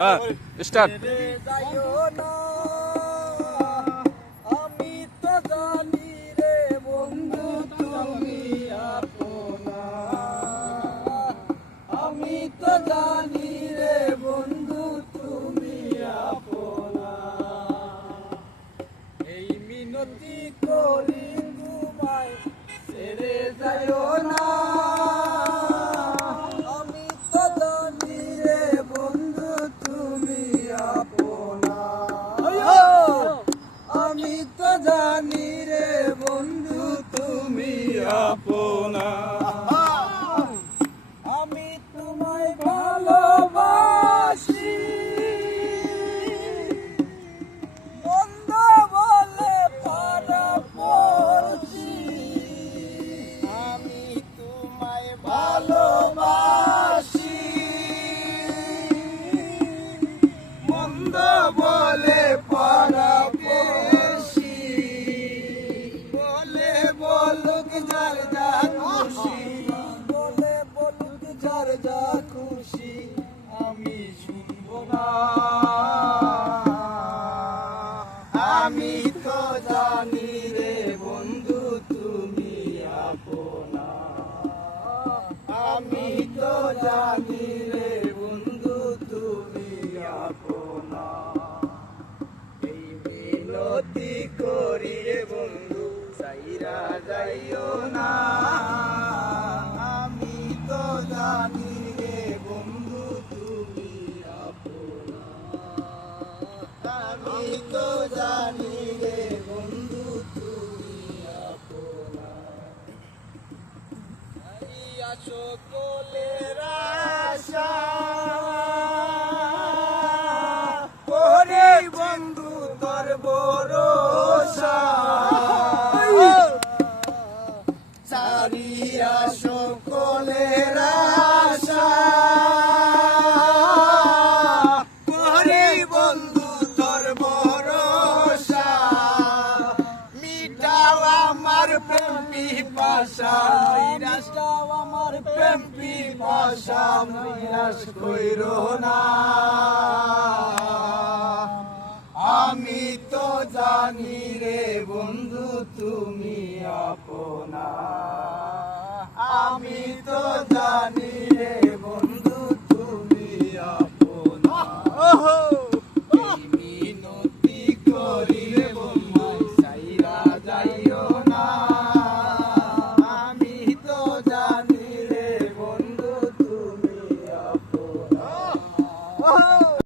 Start. আমি তো জানি রে বন্ধু তুমি আপনা, আমি তো জানি রে বন্ধু তুমি আপনা, এই মিনতি করি তোমায় ছেড়ে যাইও না। আমি তো জানি রে বন্ধু তুমি আপনা, আমি তো জানি রে বন্ধু তুমি আপনা, আমি তোমায় ভালোবাসি, মন্দ বলে পারা পড়ছি, আমি তোমায় ভালোবাসি, মন্দ বলে পারা পড়ছি, বলে বলুক যার যা খুশি, বলে বলুক যার যা খুশি, আমি শুনব না। আমি তো জানি রে বন্ধু তুমি আপনা, আমি তো জানি রে বন্ধু তুমি আপনা, এই মিনতি করি রে বন্ধু সাইরা যাইও না। আমি তো জানি রে বন্ধু তুমি আপনা, আমি তো জানি রে বন্ধু তুমি আপনা, আসো কোলের আশা করি বন্ধু তোর ভরসা, সারিয়া সকলের আশা করি বন্ধু তোর ভরসা, মিটাও আমার প্রেম পিপাসা, মিটাও আমার প্রেম পিপাসা, নিরাশ কইরো না। আমি তো জানি রে বন্ধু তুমি আপনা, আমি তো জানি রে